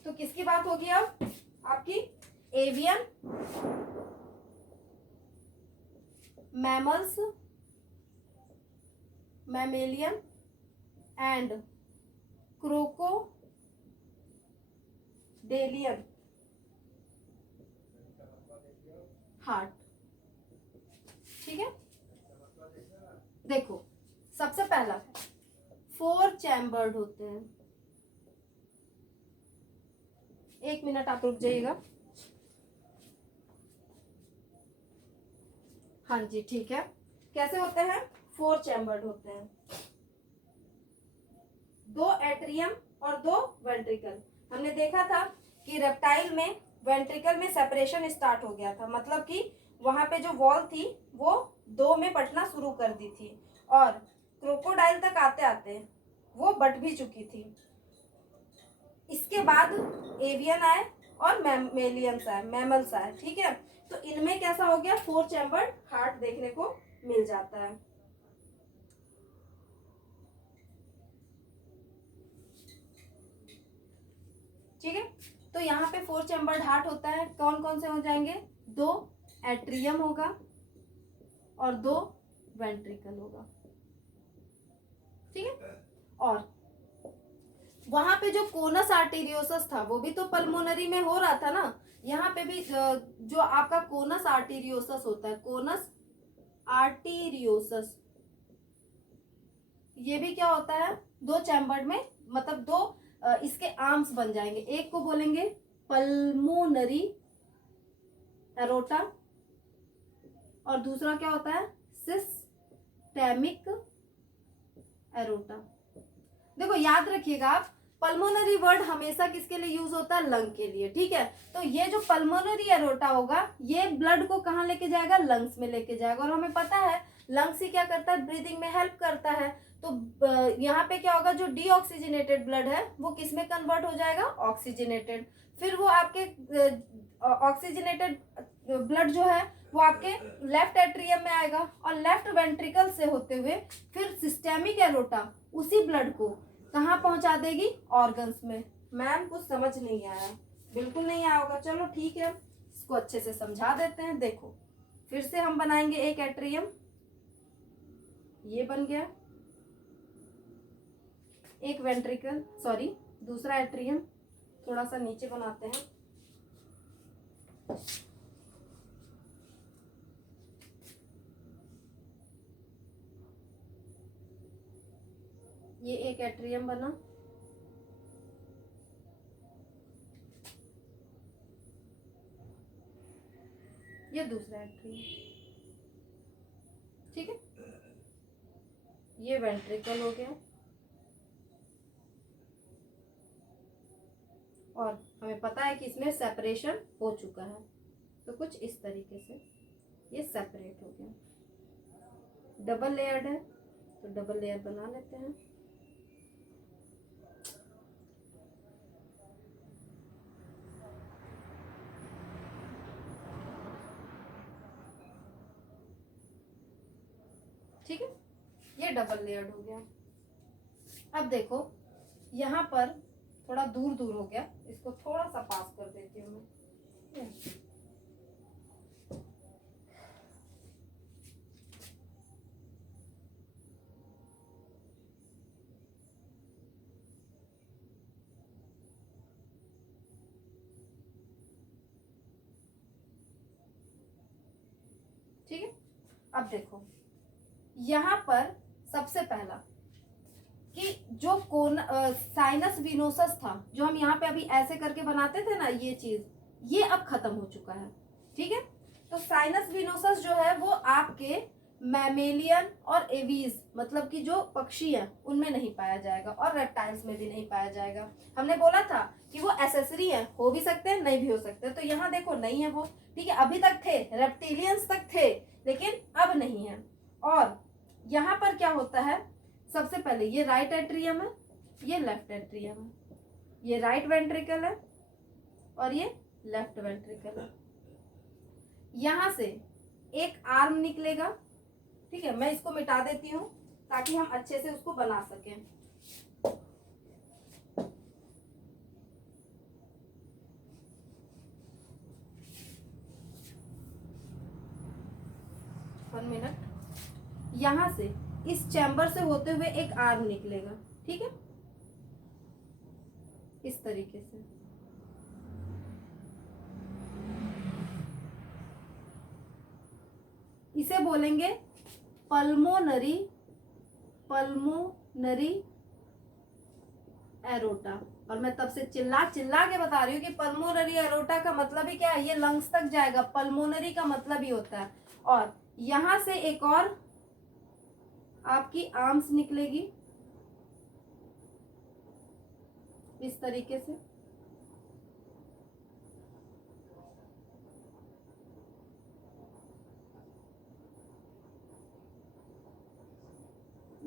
तो किसकी बात होगी अब आपकी, avian, mammals, mammalian and crocodilian heart. ठीक है, देखो सबसे पहला 4 चैम्बर्ड होते हैं। एक मिनट आप रुक जाइएगा। हाँ जी ठीक है, कैसे होते हैं, 4 चैम्बर्ड होते हैं, 2 एट्रियम और 2 वेंट्रिकल। हमने देखा था कि रेप्टाइल में वेंट्रिकल में सेपरेशन स्टार्ट हो गया था, मतलब कि वहां पे जो वॉल थी वो 2 में बंटना शुरू कर दी थी, और क्रोकोडाइल तक आते आते वो बट भी चुकी थी। इसके बाद एवियन आए और मैमेलियंस आए, मैमल्स आए। ठीक है, तो इनमें कैसा हो गया, 4 चैम्बर्ड हार्ट देखने को मिल जाता है। ठीक है, तो यहाँ पे 4 चैम्बर्ड हार्ट होता है। कौन कौन से हो जाएंगे, 2 एट्रियम होगा और 2 वेंट्रिकल होगा। ठीक है, और वहां पे जो कोनस आर्टेरियोसस था वो भी तो पल्मोनरी में हो रहा था ना, यहाँ पे भी जो आपका कोनस आर्टेरियोसस होता है, कोनस आर्टेरियोसस, ये भी क्या होता है, 2 चैम्बर्ड में, मतलब 2 इसके आर्म्स बन जाएंगे। एक को बोलेंगे पल्मोनरी एरोटा और दूसरा क्या होता है, सिस्टेमिक एरोटा। देखो याद रखिएगा आप, पल्मोनरी वर्ड हमेशा किसके लिए यूज होता है, लंग के लिए। ठीक है, तो ये जो पल्मोनरी एरोटा होगा, ये ब्लड को कहाँ लेके जाएगा, लंग्स में लेके जाएगा। और हमें पता है लंग्स ही क्या करता है, ब्रीदिंग में हेल्प करता है। तो यहाँ पे क्या होगा, जो डीऑक्सीजनेटेड ब्लड है वो किस में कन्वर्ट हो जाएगा, ऑक्सीजनेटेड। फिर वो आपके ऑक्सीजनेटेड ब्लड जो है वो आपके लेफ्ट एट्रियम में आएगा, और लेफ्ट वेंट्रिकल से होते हुए फिर सिस्टेमिक एरोटा उसी ब्लड को कहाँ पहुंचा देगी, ऑर्गन्स में, मैम कुछ समझ नहीं आया, बिल्कुल नहीं आया होगा, चलो ठीक है, इसको अच्छे से समझा देते हैं। देखो फिर से हम बनाएंगे एक एट्रियम, ये बन गया एक वेंट्रिकल, सॉरी दूसरा एट्रियम, थोड़ा सा नीचे बनाते हैं। ये एक एट्रियम बना, ये दूसरा एट्रियम, ठीक है, ये वेंट्रिकल हो गया। और हमें पता है कि इसमें सेपरेशन हो चुका है, तो कुछ इस तरीके से ये सेपरेट हो गया। डबल लेयर्ड है तो डबल लेयर बना लेते हैं। ठीक है, ये डबल लेयर्ड हो गया। अब देखो यहाँ पर थोड़ा दूर दूर हो गया, इसको थोड़ा सा पास कर देती हूँ मैं। ठीक है, अब देखो यहाँ पर सबसे पहला कि जो कोन साइनस विनोसस था, जो हम यहाँ पे अभी ऐसे करके बनाते थे ना, ये चीज ये अब खत्म हो चुका है। ठीक है, तो साइनस विनोसस जो है वो आपके मैमेलियन और एवीज मतलब कि जो पक्षी है उनमें नहीं पाया जाएगा, और रेप्टाइल्स में भी नहीं पाया जाएगा। हमने बोला था कि वो एसेसरी है, हो भी सकते हैं नहीं भी हो सकते, तो यहाँ देखो नहीं है वो। ठीक है, अभी तक थे, रेप्टिलियंस तक थे, लेकिन अब नहीं है। और यहाँ पर क्या होता है, सबसे पहले ये राइट एट्रियम है, ये लेफ्ट एट्रियम है, ये राइट वेंट्रिकल है और ये लेफ्ट वेंट्रिकल है। यहां से एक आर्म निकलेगा। ठीक है, मैं इसको मिटा देती हूँ ताकि हम अच्छे से उसको बना सकें। One minute. यहां से इस चैम्बर से होते हुए एक आर्म निकलेगा। ठीक है, इस तरीके से। इसे बोलेंगे पल्मोनरी एरोटा। और मैं तब से चिल्ला चिल्ला के बता रही हूँ कि पल्मोनरी एरोटा का मतलब ही क्या है, ये लंग्स तक जाएगा। पल्मोनरी का मतलब ही होता है। और यहां से एक और आपकी आर्म्स निकलेगी इस तरीके से।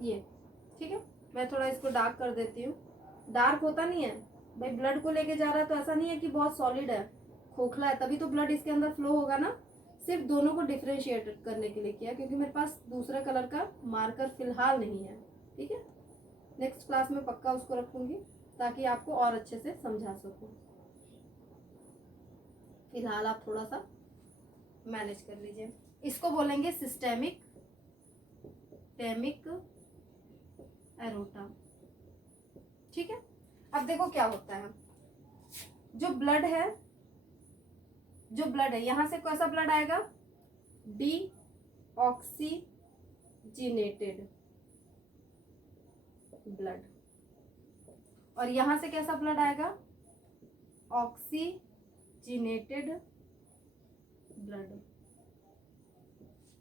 ये ठीक है, मैं थोड़ा इसको डार्क कर देती हूँ। डार्क होता नहीं है भाई, ब्लड को लेके जा रहा है तो ऐसा नहीं है कि बहुत सॉलिड है, खोखला है, तभी तो ब्लड इसके अंदर फ्लो होगा ना। सिर्फ दोनों को डिफ्रेंशिएट करने के लिए किया, क्योंकि मेरे पास दूसरा कलर का मार्कर फिलहाल नहीं है। ठीक है, नेक्स्ट क्लास में पक्का उसको रखूंगी ताकि आपको और अच्छे से समझा सकूं। फिलहाल आप थोड़ा सा मैनेज कर लीजिए। इसको बोलेंगे सिस्टेमिक एरोटा। ठीक है, अब देखो क्या होता है, जो ब्लड है यहां से कैसा ब्लड आएगा, डी ऑक्सीजिनेटेड ब्लड। और यहां से कैसा ब्लड आएगा, ऑक्सीजिनेटेड ब्लड।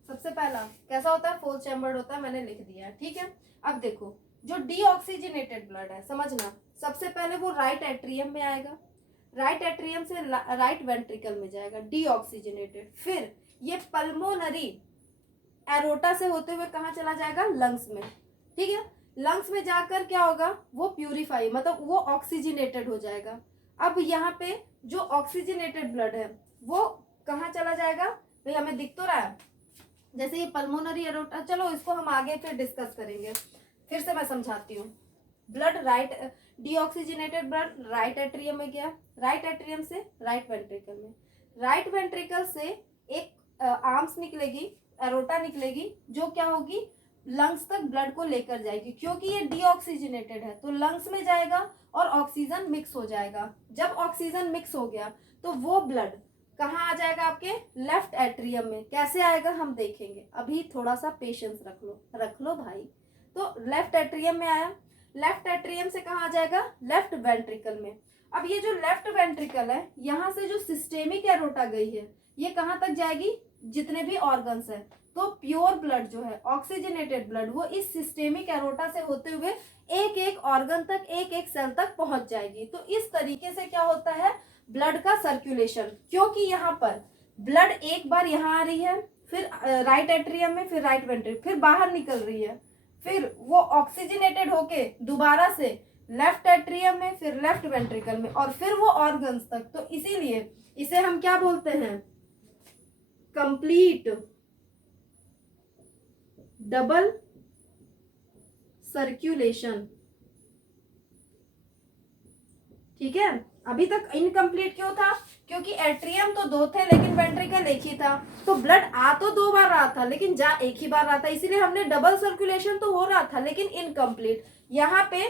सबसे पहला कैसा होता है, फोर चैम्बर्ड होता है, मैंने लिख दिया है। ठीक है, अब देखो जो डीऑक्सीजनेटेड ब्लड है, समझना सबसे पहले वो राइट एट्रियम में आएगा, राइट एट्रियम से राइट वेंट्रिकल में जाएगा डीऑक्सीजनेटेड। फिर ये पल्मोनरी एरोटा से होते हुए कहाँ चला जाएगा, लंग्स में। ठीक है, लंग्स में जाकर क्या होगा, वो प्यूरिफाई मतलब वो ऑक्सीजनेटेड हो जाएगा। अब यहाँ पे जो ऑक्सीजनेटेड ब्लड है वो कहाँ चला जाएगा, भाई हमें दिख तो रहा है जैसे ये पल्मोनरी एरोटा। चलो इसको हम आगे फिर डिस्कस करेंगे, फिर से मैं समझाती हूँ। Blood right, deoxygenated blood right atrium में गया, राइट एट्रियम से राइट वेंट्रिकल में, राइट वेंट्रिकल से एक आर्म्स निकलेगी, एरोटा निकलेगी, जो क्या होगी, लंग्स तक ब्लड को लेकर जाएगी, क्योंकि ये डीऑक्सीजनेटेड है तो लंग्स में जाएगा और ऑक्सीजन मिक्स हो जाएगा। जब ऑक्सीजन मिक्स हो गया तो वो ब्लड कहाँ आ जाएगा, आपके लेफ्ट एट्रियम में। कैसे आएगा हम देखेंगे, अभी थोड़ा सा पेशेंस रख लो भाई। तो लेफ्ट एट्रियम में आया, लेफ्ट एट्रियम से कहाँ आ जाएगा, लेफ्ट वेंट्रिकल में। अब ये जो लेफ्ट वेंट्रिकल है, यहाँ से जो सिस्टेमिक एरोटा गई है, ये कहाँ तक जाएगी, जितने भी ऑर्गन्स है। तो प्योर ब्लड जो है, ऑक्सीजनेटेड ब्लड, वो इस सिस्टेमिक एरोटा से होते हुए एक एक ऑर्गन तक, एक एक सेल तक पहुंच जाएगी। तो इस तरीके से क्या होता है ब्लड का सर्कुलेशन, क्योंकि यहाँ पर ब्लड एक बार यहाँ आ रही है, फिर राइट एट्रियम में, फिर राइट वेंट्रिकल, फिर बाहर निकल रही है, फिर वो ऑक्सीजनेटेड होके दोबारा से लेफ्ट एट्रियम में, फिर लेफ्ट वेंट्रिकल में, और फिर वो ऑर्गन्स तक। तो इसीलिए इसे हम क्या बोलते हैं, कंप्लीट डबल सर्कुलेशन। ठीक है, अभी तक इनकम्प्लीट क्यों था, क्योंकि एट्रियम तो दो थे लेकिन वेंट्रिकल एक ही था। तो ब्लड आ तो दो बार रहा था लेकिन जा एक ही बार रहा था, इसीलिए हमने डबल सर्कुलेशन तो हो रहा था लेकिन इनकम्प्लीट। यहाँ पे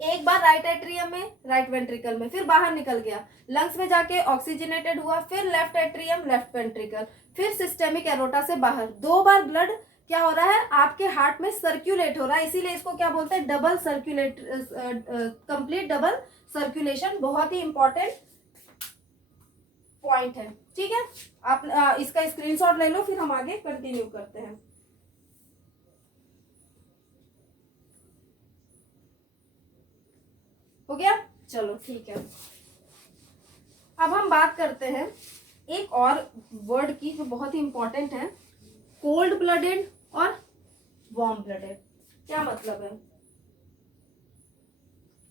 एक बार राइट एट्रियम में, राइट वेंट्रिकल में, फिर बाहर निकल गया, लंग्स में जाके ऑक्सीजनेटेड हुआ, फिर लेफ्ट एट्रियम, लेफ्ट वेंट्रिकल, फिर सिस्टेमिक एरोटा से बाहर। दो बार ब्लड क्या हो रहा है, आपके हार्ट में सर्कुलेट हो रहा है, इसीलिए इसको क्या बोलते हैं, double circulate, complete double circulation. बहुत ही इंपॉर्टेंट पॉइंट है। ठीक है, आप इसका स्क्रीनशॉट ले लो, फिर हम आगे कंटिन्यू करते हैं। हो गया, चलो ठीक है। अब हम बात करते हैं एक और वर्ड की जो बहुत ही इंपॉर्टेंट है, कोल्ड ब्लडेड और वार्म ब्लडेड। क्या मतलब है,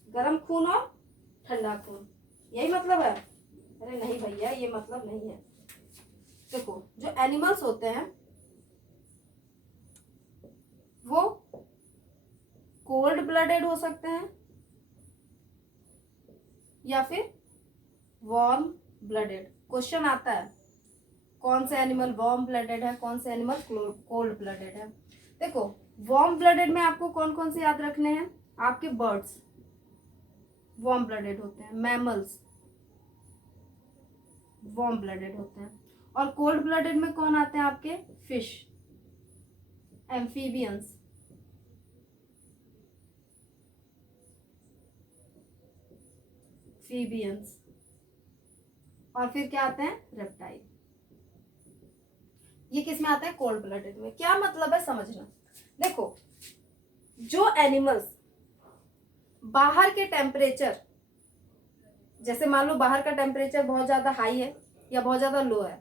गर्म खून और ठंडा खून, यही मतलब है। अरे नहीं भैया, ये मतलब नहीं है। देखो, जो एनिमल्स होते हैं वो कोल्ड ब्लडेड हो सकते हैं या फिर वार्म ब्लडेड। क्वेश्चन आता है कौन से एनिमल वार्म ब्लडेड है, कौन से एनिमल कोल्ड ब्लडेड है। देखो, वार्म ब्लडेड में आपको कौन कौन से याद रखने हैं, आपके बर्ड्स वार्म ब्लडेड होते हैं, मैमल्स वार्म ब्लडेड होते हैं, और कोल्ड ब्लडेड में कौन आते हैं आपके, फिश, एम्फीबियंस, फीबियंस, और फिर क्या आते हैं, रेप्टाइल। ये किस में आता है, कोल्ड ब्लडेड में। क्या मतलब है समझना। देखो, जो एनिमल्स बाहर के टेम्परेचर, जैसे मान लो बाहर का टेम्परेचर बहुत ज्यादा हाई है या बहुत ज्यादा लो है,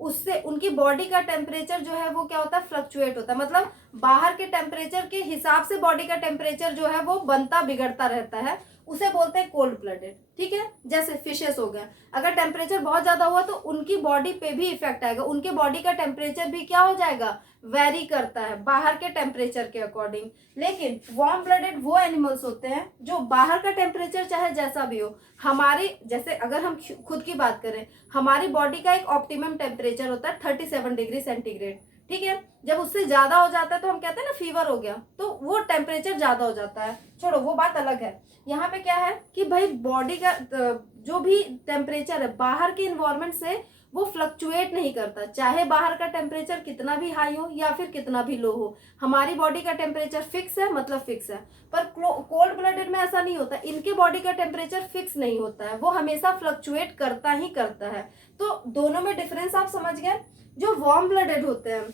उससे उनकी बॉडी का टेम्परेचर जो है वो क्या होता है, फ्लक्चुएट होता है। मतलब बाहर के टेम्परेचर के हिसाब से बॉडी का टेम्परेचर जो है वो बनता बिगड़ता रहता है, उसे बोलते हैं कोल्ड ब्लडेड। ठीक है, जैसे फिशेस हो गया, अगर टेम्परेचर बहुत ज्यादा हुआ तो उनकी बॉडी पे भी इफेक्ट आएगा, उनके बॉडी का टेम्परेचर भी क्या हो जाएगा, वेरी करता है बाहर के टेम्परेचर के अकॉर्डिंग। लेकिन वार्म ब्लडेड वो एनिमल्स होते हैं जो बाहर का टेम्परेचर चाहे जैसा भी हो, हमारी जैसे अगर हम खुद की बात करें, हमारी बॉडी का एक ऑप्टिमम टेम्परेचर होता है 37 डिग्री सेंटीग्रेड। ठीक है, जब उससे ज्यादा हो जाता है तो हम कहते हैं ना फीवर हो गया, तो वो टेम्परेचर ज्यादा हो जाता है। छोड़ो, वो बात अलग है। यहाँ पे क्या है कि भाई बॉडी का जो भी टेम्परेचर है बाहर के इन्वायरमेंट से वो फ्लक्चुएट नहीं करता, चाहे बाहर का टेम्परेचर कितना भी हाई हो या फिर कितना भी लो हो, हमारी बॉडी का टेम्परेचर फिक्स है, मतलब फिक्स है। पर कोल्ड ब्लडेड में ऐसा नहीं होता, इनके बॉडी का टेम्परेचर फिक्स नहीं होता है, वो हमेशा फ्लक्चुएट करता ही करता है। तो दोनों में डिफरेंस आप समझ गए। जो वार्म ब्लडेड होते हैं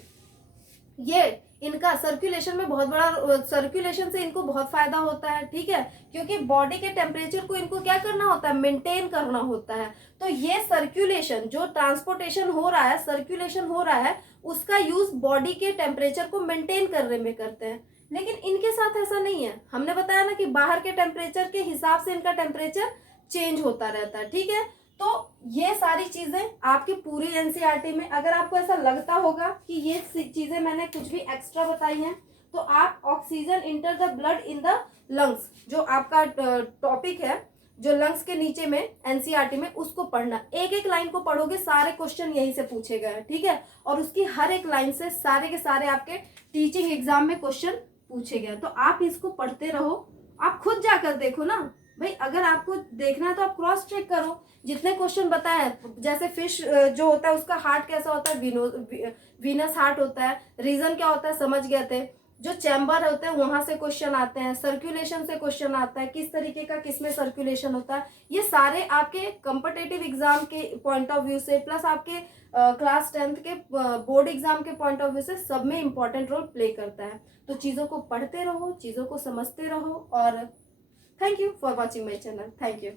ये इनका सर्कुलेशन में बहुत बड़ा, सर्कुलेशन से इनको बहुत फायदा होता है। ठीक है, क्योंकि बॉडी के टेम्परेचर को इनको क्या करना होता है, मेंटेन करना होता है। तो ये सर्कुलेशन, जो ट्रांसपोर्टेशन हो रहा है, सर्कुलेशन हो रहा है, उसका यूज बॉडी के टेम्परेचर को मेंटेन करने में करते हैं। लेकिन इनके साथ ऐसा नहीं है, हमने बताया ना कि बाहर के टेम्परेचर के हिसाब से इनका टेम्परेचर चेंज होता रहता है। ठीक है, तो ये सारी चीजें आपकी पूरी एनसीईआरटी में, अगर आपको ऐसा लगता होगा कि ये चीजें मैंने कुछ भी एक्स्ट्रा बताई हैं, तो आप oxygen enter the blood in the lungs, जो आपका टॉपिक है, जो लंग्स के नीचे में एनसीईआरटी में, उसको पढ़ना। एक एक लाइन को पढ़ोगे, सारे क्वेश्चन यहीं से पूछे गए हैं, ठीक है। और उसकी हर एक लाइन से सारे के सारे आपके टीचिंग एग्जाम में क्वेश्चन पूछे गए। तो आप इसको पढ़ते रहो, आप खुद जाकर देखो ना भाई। अगर आपको देखना है तो आप क्रॉस चेक करो, जितने क्वेश्चन बताए। जैसे फिश जो होता है उसका हार्ट कैसा होता है, वीनस हार्ट होता है। रीजन क्या होता है समझ गए थे। जो चैम्बर होते हैं वहां से क्वेश्चन आते हैं, सर्कुलेशन से क्वेश्चन आता है, किस तरीके का किसमें सर्कुलेशन होता है। ये सारे आपके कॉम्पिटिटिव एग्जाम के पॉइंट ऑफ व्यू से, प्लस आपके क्लास 10th के बोर्ड एग्जाम के पॉइंट ऑफ व्यू से, सब में इंपॉर्टेंट रोल प्ले करता है। तो चीज़ों को पढ़ते रहो, चीज़ों को समझते रहो। और thank you for watching my channel. Thank you.